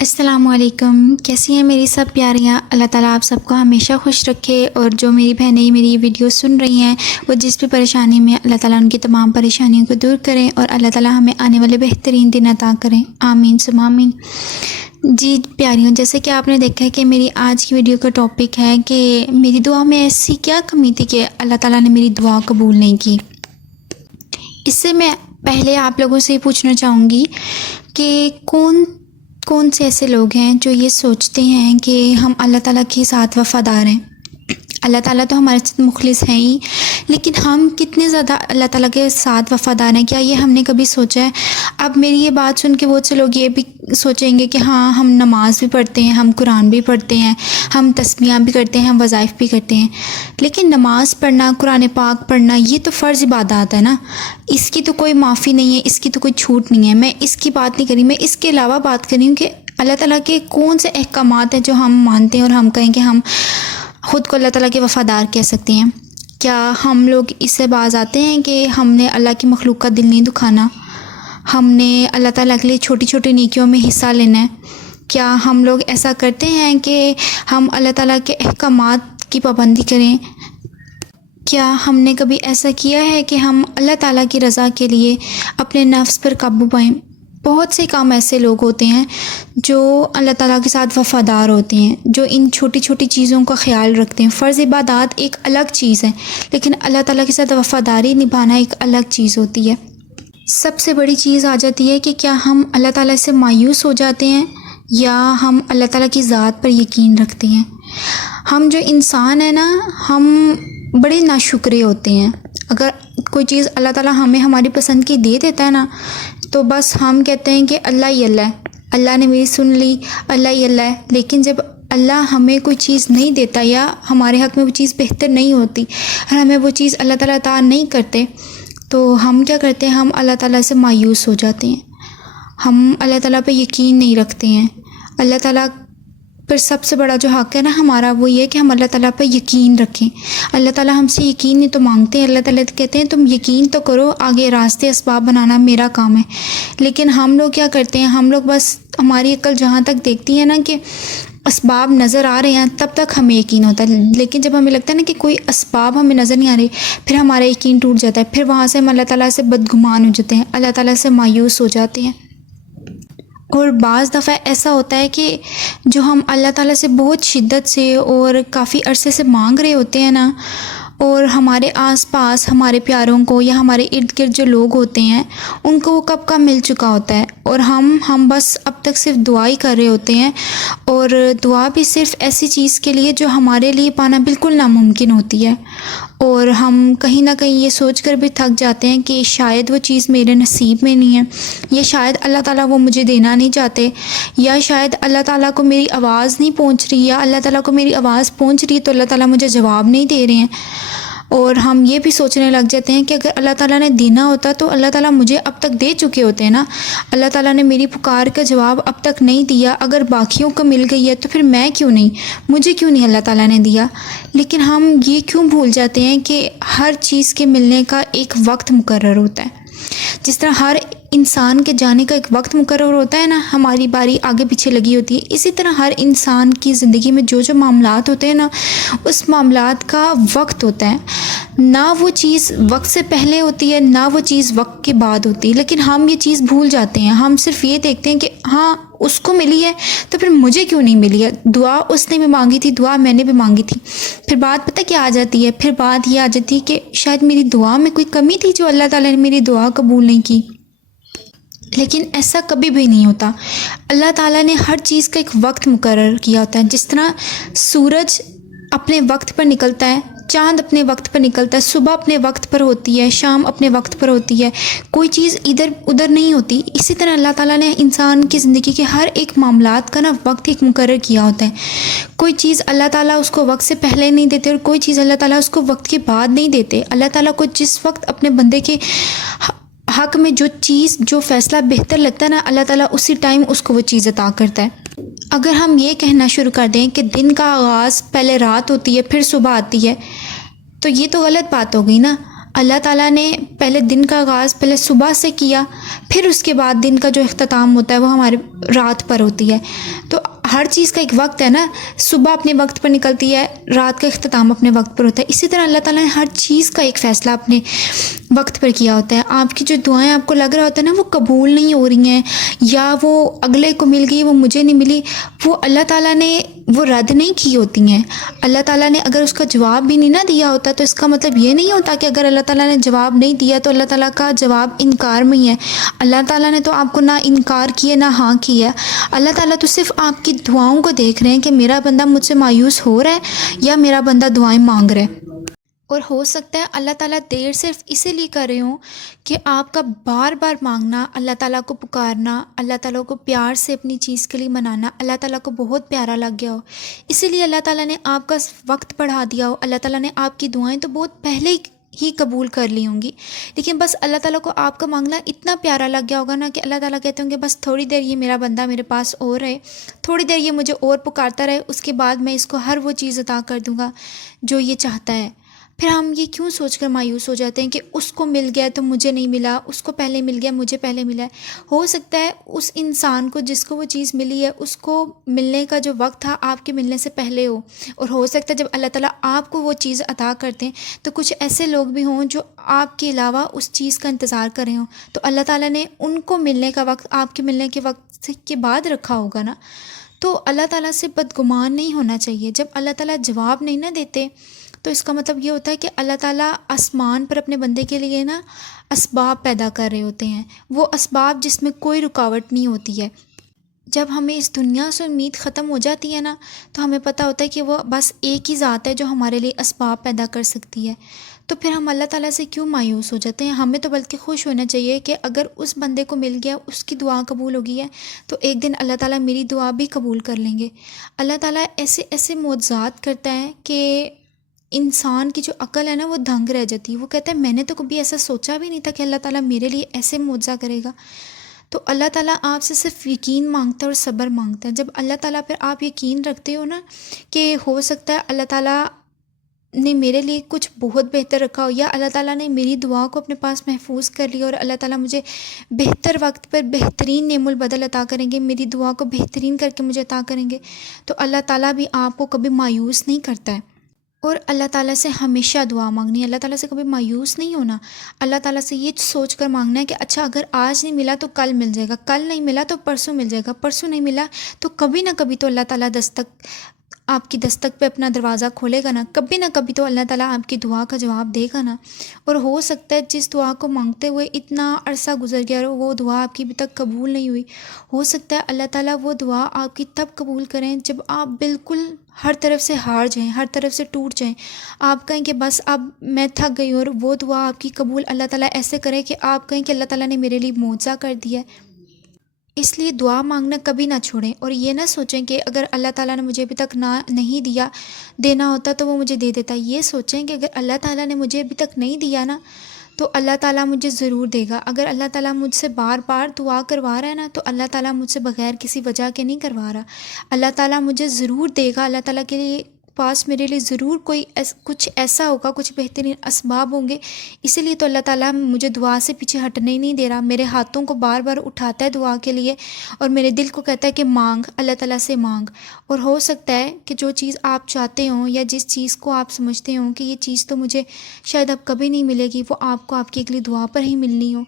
السلام علیکم، کیسی ہیں میری سب پیاریاں؟ اللہ تعالیٰ آپ سب کو ہمیشہ خوش رکھے، اور جو میری بہنیں میری ویڈیو سن رہی ہیں وہ جس بھی پریشانی میں، اللہ تعالیٰ ان کی تمام پریشانیوں کو دور کریں، اور اللہ تعالیٰ ہمیں آنے والے بہترین دن عطا کریں، آمین ثم آمین۔ جی پیاریوں، جیسے کہ آپ نے دیکھا ہے کہ میری آج کی ویڈیو کا ٹاپک ہے کہ میری دعا میں ایسی کیا کمی تھی کہ اللہ تعالیٰ نے میری دعا قبول نہیں کی۔ اس سے میں پہلے آپ لوگوں سے یہ پوچھنا چاہوں گی کہ کون سے ایسے لوگ ہیں جو یہ سوچتے ہیں کہ ہم اللہ تعالیٰ کے ساتھ وفادار ہیں۔ اللہ تعالیٰ تو ہمارے ساتھ مخلص ہیں ہی، لیکن ہم کتنے زیادہ اللہ تعالیٰ کے ساتھ وفادار ہیں؟ کیا یہ ہم نے کبھی سوچا ہے؟ اب میری یہ بات سن کے بہت سے لوگ یہ بھی سوچیں گے کہ ہاں ہم نماز بھی پڑھتے ہیں، ہم قرآن بھی پڑھتے ہیں، ہم تسبیحاں بھی کرتے ہیں، ہم وظائف بھی کرتے ہیں، لیکن نماز پڑھنا، قرآن پاک پڑھنا، یہ تو فرض عبادات ہے نا، اس کی تو کوئی معافی نہیں ہے، اس کی تو کوئی چھوٹ نہیں ہے۔ میں اس کی بات نہیں کری، میں اس کے علاوہ بات کر رہی ہوں کہ اللہ تعالیٰ کے کون سے احکامات ہیں جو ہم مانتے ہیں اور ہم کہیں کہ ہم خود کو اللہ تعالیٰ کے وفادار کہہ سکتے ہیں۔ کیا ہم لوگ اس سے باز آتے ہیں کہ ہم نے اللہ کی مخلوق کا دل نہیں دکھانا، ہم نے اللہ تعالیٰ کے لیے چھوٹی چھوٹی نیکیوں میں حصہ لینا ہے؟ کیا ہم لوگ ایسا کرتے ہیں کہ ہم اللہ تعالیٰ کے احکامات کی پابندی کریں؟ کیا ہم نے کبھی ایسا کیا ہے کہ ہم اللہ تعالیٰ کی رضا کے لیے اپنے نفس پر قابو پائیں؟ بہت سے کام ایسے لوگ ہوتے ہیں جو اللہ تعالیٰ کے ساتھ وفادار ہوتے ہیں، جو ان چھوٹی چھوٹی چیزوں کا خیال رکھتے ہیں۔ فرض عبادات ایک الگ چیز ہے، لیکن اللہ تعالیٰ کے ساتھ وفاداری نبھانا ایک الگ چیز ہوتی ہے۔ سب سے بڑی چیز آ جاتی ہے کہ کیا ہم اللہ تعالیٰ سے مایوس ہو جاتے ہیں یا ہم اللہ تعالیٰ کی ذات پر یقین رکھتے ہیں۔ ہم جو انسان ہیں نا، ہم بڑے ناشکرے ہوتے ہیں۔ اگر کوئی چیز اللہ تعالیٰ ہمیں ہماری پسند کی دے دیتا ہے نا، تو بس ہم کہتے ہیں کہ اللہ ہی اللہ ہے، اللہ نے میری سن لی، اللہ ہی اللہ ہے۔ لیکن جب اللہ ہمیں کوئی چیز نہیں دیتا یا ہمارے حق میں وہ چیز بہتر نہیں ہوتی اور ہمیں وہ چیز اللہ تعالیٰ عطا نہیں کرتے، تو ہم کیا کرتے ہیں؟ ہم اللہ تعالیٰ سے مایوس ہو جاتے ہیں، ہم اللہ تعالیٰ پہ یقین نہیں رکھتے ہیں۔ اللہ تعالیٰ پر سب سے بڑا جو حق ہے نا ہمارا، وہ یہ کہ ہم اللہ تعالیٰ پہ یقین رکھیں۔ اللہ تعالیٰ ہم سے یقین نہیں تو مانگتے ہیں، اللہ تعالیٰ کہتے ہیں تم یقین تو کرو، آگے راستے اسباب بنانا میرا کام ہے۔ لیکن ہم لوگ کیا کرتے ہیں؟ ہم لوگ بس، ہماری عقل جہاں تک دیکھتی ہے نا کہ اسباب نظر آ رہے ہیں تب تک ہمیں یقین ہوتا ہے، لیکن جب ہمیں لگتا ہے نا کہ کوئی اسباب ہمیں نظر نہیں آ رہے، پھر ہمارا یقین ٹوٹ جاتا ہے، پھر وہاں سے ہم اللہ تعالیٰ سے بدگمان ہو جاتے ہیں، اللہ تعالیٰ سے مایوس ہو جاتے ہیں۔ اور بعض دفعہ ایسا ہوتا ہے کہ جو ہم اللہ تعالیٰ سے بہت شدت سے اور کافی عرصے سے مانگ رہے ہوتے ہیں نا، اور ہمارے آس پاس ہمارے پیاروں کو یا ہمارے ارد گرد جو لوگ ہوتے ہیں ان کو وہ کب کا مل چکا ہوتا ہے، اور ہم بس اب تک صرف دعا ہی کر رہے ہوتے ہیں، اور دعا بھی صرف ایسی چیز کے لیے جو ہمارے لیے پانا بالکل ناممکن ہوتی ہے، اور ہم کہیں نہ کہیں یہ سوچ کر بھی تھک جاتے ہیں کہ شاید وہ چیز میرے نصیب میں نہیں ہے، یا شاید اللہ تعالیٰ وہ مجھے دینا نہیں چاہتے، یا شاید اللہ تعالیٰ کو میری آواز نہیں پہنچ رہی، یا اللہ تعالیٰ کو میری آواز پہنچ رہی ہے تو اللہ تعالیٰ مجھے جواب نہیں دے رہے ہیں۔ اور ہم یہ بھی سوچنے لگ جاتے ہیں کہ اگر اللہ تعالیٰ نے دینا ہوتا تو اللہ تعالیٰ مجھے اب تک دے چکے ہوتے ہیں نا، اللہ تعالیٰ نے میری پکار کا جواب اب تک نہیں دیا، اگر باقیوں کو مل گئی ہے تو پھر میں کیوں نہیں، مجھے کیوں نہیں اللہ تعالیٰ نے دیا؟ لیکن ہم یہ کیوں بھول جاتے ہیں کہ ہر چیز کے ملنے کا ایک وقت مقرر ہوتا ہے۔ جس طرح ہر انسان کے جانے کا ایک وقت مقرر ہوتا ہے نا، ہماری باری آگے پیچھے لگی ہوتی ہے، اسی طرح ہر انسان کی زندگی میں جو معاملات ہوتے ہیں نا، اس معاملات کا وقت ہوتا ہے، نہ وہ چیز وقت سے پہلے ہوتی ہے نہ وہ چیز وقت کے بعد ہوتی ہے، لیکن ہم یہ چیز بھول جاتے ہیں۔ ہم صرف یہ دیکھتے ہیں کہ ہاں اس کو ملی ہے تو پھر مجھے کیوں نہیں ملی ہے، دعا اس نے بھی مانگی تھی، دعا میں نے بھی مانگی تھی۔ پھر بات پتہ کیا آ جاتی ہے؟ پھر بات یہ آ جاتی ہے کہ شاید میری دعا میں کوئی کمی تھی جو اللہ تعالیٰ نے میری دعا قبول نہیں کی، لیکن ایسا کبھی بھی نہیں ہوتا۔ اللہ تعالیٰ نے ہر چیز کا ایک وقت مقرر کیا ہوتا ہے۔ جس طرح سورج اپنے وقت پر نکلتا ہے، چاند اپنے وقت پر نکلتا ہے، صبح اپنے وقت پر ہوتی ہے، شام اپنے وقت پر ہوتی ہے، کوئی چیز ادھر ادھر نہیں ہوتی۔ اسی طرح اللہ تعالیٰ نے انسان کی زندگی کے ہر ایک معاملات کا نا وقت ایک مقرر کیا ہوتا ہے۔ کوئی چیز اللہ تعالیٰ اس کو وقت سے پہلے نہیں دیتے، اور کوئی چیز اللہ تعالیٰ اس کو وقت کے بعد نہیں دیتے۔ اللہ تعالیٰ کو جس وقت اپنے بندے کے حق میں جو فیصلہ بہتر لگتا ہے نا، اللہ تعالیٰ اسی ٹائم اس کو وہ چیز عطا کرتا ہے۔ اگر ہم یہ کہنا شروع کر دیں کہ دن کا آغاز پہلے رات ہوتی ہے پھر صبح آتی ہے، تو یہ تو غلط بات ہو گئی نا۔ اللہ تعالیٰ نے پہلے دن کا آغاز پہلے صبح سے کیا، پھر اس کے بعد دن کا جو اختتام ہوتا ہے وہ ہمارے رات پر ہوتی ہے۔ تو ہر چیز کا ایک وقت ہے نا، صبح اپنے وقت پر نکلتی ہے، رات کا اختتام اپنے وقت پر ہوتا ہے۔ اسی طرح اللہ تعالیٰ نے ہر چیز کا ایک فیصلہ اپنے وقت پر کیا ہوتا ہے۔ آپ کی جو دعائیں آپ کو لگ رہا ہوتا ہے نا وہ قبول نہیں ہو رہی ہیں، یا وہ اگلے کو مل گئی وہ مجھے نہیں ملی، وہ اللہ تعالیٰ نے وہ رد نہیں کی ہوتی ہیں۔ اللہ تعالیٰ نے اگر اس کا جواب بھی نہیں نہ دیا ہوتا تو اس کا مطلب یہ نہیں ہوتا کہ اگر اللہ تعالیٰ نے جواب نہیں دیا تو اللہ تعالیٰ کا جواب انکار میں ہی ہے۔ اللہ تعالیٰ نے تو آپ کو نہ انکار کیا نہ ہاں کیا۔ اللہ تعالیٰ تو صرف آپ کی دعاؤں کو دیکھ رہے ہیں کہ میرا بندہ مجھ سے مایوس ہو رہا ہے یا میرا بندہ دعائیں مانگ رہا ہے۔ اور ہو سکتا ہے اللہ تعالیٰ دیر صرف اسی لیے کر رہے ہوں کہ آپ کا بار بار مانگنا، اللہ تعالیٰ کو پکارنا، اللہ تعالیٰ کو پیار سے اپنی چیز کے لیے منانا اللہ تعالیٰ کو بہت پیارا لگ گیا ہو، اسی لیے اللہ تعالیٰ نے آپ کا وقت بڑھا دیا ہو۔ اللہ تعالیٰ نے آپ کی دعائیں تو بہت پہلے ہی قبول کر لی ہوں گی، لیکن بس اللہ تعالیٰ کو آپ کا مانگنا اتنا پیارا لگ گیا ہوگا نا کہ اللہ تعالیٰ کہتے ہوں گے بس تھوڑی دیر یہ میرا بندہ میرے پاس اور رہے، تھوڑی دیر یہ مجھے اور پکارتا رہے، اس کے بعد میں اس کو ہر وہ چیز عطا کر دوں گا جو یہ چاہتا ہے۔ پھر ہم یہ کیوں سوچ کر مایوس ہو جاتے ہیں کہ اس کو مل گیا تو مجھے نہیں ملا، اس کو پہلے مل گیا مجھے پہلے ملا ہے۔ ہو سکتا ہے اس انسان کو جس کو وہ چیز ملی ہے اس کو ملنے کا جو وقت تھا آپ کے ملنے سے پہلے ہو، اور ہو سکتا ہے جب اللہ تعالیٰ آپ کو وہ چیز عطا کرتے ہیں تو کچھ ایسے لوگ بھی ہوں جو آپ کے علاوہ اس چیز کا انتظار کر رہے ہوں، تو اللہ تعالیٰ نے ان کو ملنے کا وقت آپ کے ملنے کے وقت کے بعد رکھا ہوگا نا۔ تو اللہ تعالیٰ سے بدگمان نہیں ہونا چاہیے۔ جب اللہ تعالیٰ جواب نہیں نہ دیتے تو اس کا مطلب یہ ہوتا ہے کہ اللہ تعالیٰ آسمان پر اپنے بندے کے لیے نا اسباب پیدا کر رہے ہوتے ہیں، وہ اسباب جس میں کوئی رکاوٹ نہیں ہوتی ہے۔ جب ہمیں اس دنیا سے امید ختم ہو جاتی ہے نا تو ہمیں پتہ ہوتا ہے کہ وہ بس ایک ہی ذات ہے جو ہمارے لیے اسباب پیدا کر سکتی ہے، تو پھر ہم اللہ تعالیٰ سے کیوں مایوس ہو جاتے ہیں؟ ہمیں تو بلکہ خوش ہونا چاہیے کہ اگر اس بندے کو مل گیا، اس کی دعا قبول ہو گئی ہے تو ایک دن اللہ تعالیٰ میری دعا بھی قبول کر لیں گے۔ اللہ تعالیٰ ایسے ایسے معجزات کرتا ہے کہ انسان کی جو عقل ہے نا وہ دنگ رہ جاتی ہے۔ وہ کہتا ہے میں نے تو کبھی ایسا سوچا بھی نہیں تھا کہ اللہ تعالیٰ میرے لیے ایسے معجزہ کرے گا۔ تو اللہ تعالیٰ آپ سے صرف یقین مانگتا ہے اور صبر مانگتا ہے۔ جب اللہ تعالیٰ پہ آپ یقین رکھتے ہو نا کہ ہو سکتا ہے اللہ تعالیٰ نے میرے لیے کچھ بہت بہتر رکھا ہو، یا اللہ تعالیٰ نے میری دعا کو اپنے پاس محفوظ کر لیا اور اللہ تعالیٰ مجھے بہتر وقت پر بہترین نعم البدل عطا کریں گے، میری دعا کو بہترین کر کے مجھے عطا کریں گے، تو اللہ تعالیٰ بھی آپ کو کبھی مایوس نہیں کرتا ہے۔ اور اللہ تعالیٰ سے ہمیشہ دعا مانگنی ہے، اللہ تعالیٰ سے کبھی مایوس نہیں ہونا۔ اللہ تعالیٰ سے یہ سوچ کر مانگنا ہے کہ اچھا اگر آج نہیں ملا تو کل مل جائے گا، کل نہیں ملا تو پرسوں مل جائے گا، پرسوں نہیں ملا تو کبھی نہ کبھی تو اللہ تعالیٰ آپ کی دستک پہ اپنا دروازہ کھولے گا نا، کبھی نہ کبھی تو اللہ تعالیٰ آپ کی دعا کا جواب دے گا نا۔ اور ہو سکتا ہے جس دعا کو مانگتے ہوئے اتنا عرصہ گزر گیا اور وہ دعا آپ کی ابھی تک قبول نہیں ہوئی، ہو سکتا ہے اللہ تعالیٰ وہ دعا آپ کی تب قبول کریں جب آپ بالکل ہر طرف سے ہار جائیں، ہر طرف سے ٹوٹ جائیں، آپ کہیں کہ بس اب میں تھک گئی ہوں، اور وہ دعا آپ کی قبول اللہ تعالیٰ ایسے کرے کہ آپ کہیں کہ اللہ تعالیٰ نے میرے لیے معجزہ کر دیا ہے۔ اس لیے دعا مانگنا کبھی نہ چھوڑیں، اور یہ نہ سوچیں کہ اگر اللہ تعالیٰ نے مجھے ابھی تک نہیں دینا ہوتا تو وہ مجھے دے دیتا۔ یہ سوچیں کہ اگر اللہ تعالیٰ نے مجھے ابھی تک نہیں دیا نا تو اللہ تعالیٰ مجھے ضرور دے گا۔ اگر اللہ تعالیٰ مجھ سے بار بار دعا کروا رہا ہے نا تو اللہ تعالیٰ مجھ سے بغیر کسی وجہ کے نہیں کروا رہا، اللہ تعالیٰ مجھے ضرور دے گا۔ اللہ تعالیٰ کے لیے پاس میرے لیے ضرور کچھ ایسا ہوگا، کچھ بہترین اسباب ہوں گے، اسی لیے تو اللہ تعالیٰ مجھے دعا سے پیچھے ہٹنے ہی نہیں دے رہا، میرے ہاتھوں کو بار بار اٹھاتا ہے دعا کے لیے اور میرے دل کو کہتا ہے کہ مانگ، اللہ تعالیٰ سے مانگ۔ اور ہو سکتا ہے کہ جو چیز آپ چاہتے ہوں یا جس چیز کو آپ سمجھتے ہوں کہ یہ چیز تو مجھے شاید اب کبھی نہیں ملے گی، وہ آپ کو آپ کی اگلی دعا پر ہی ملنی ہو۔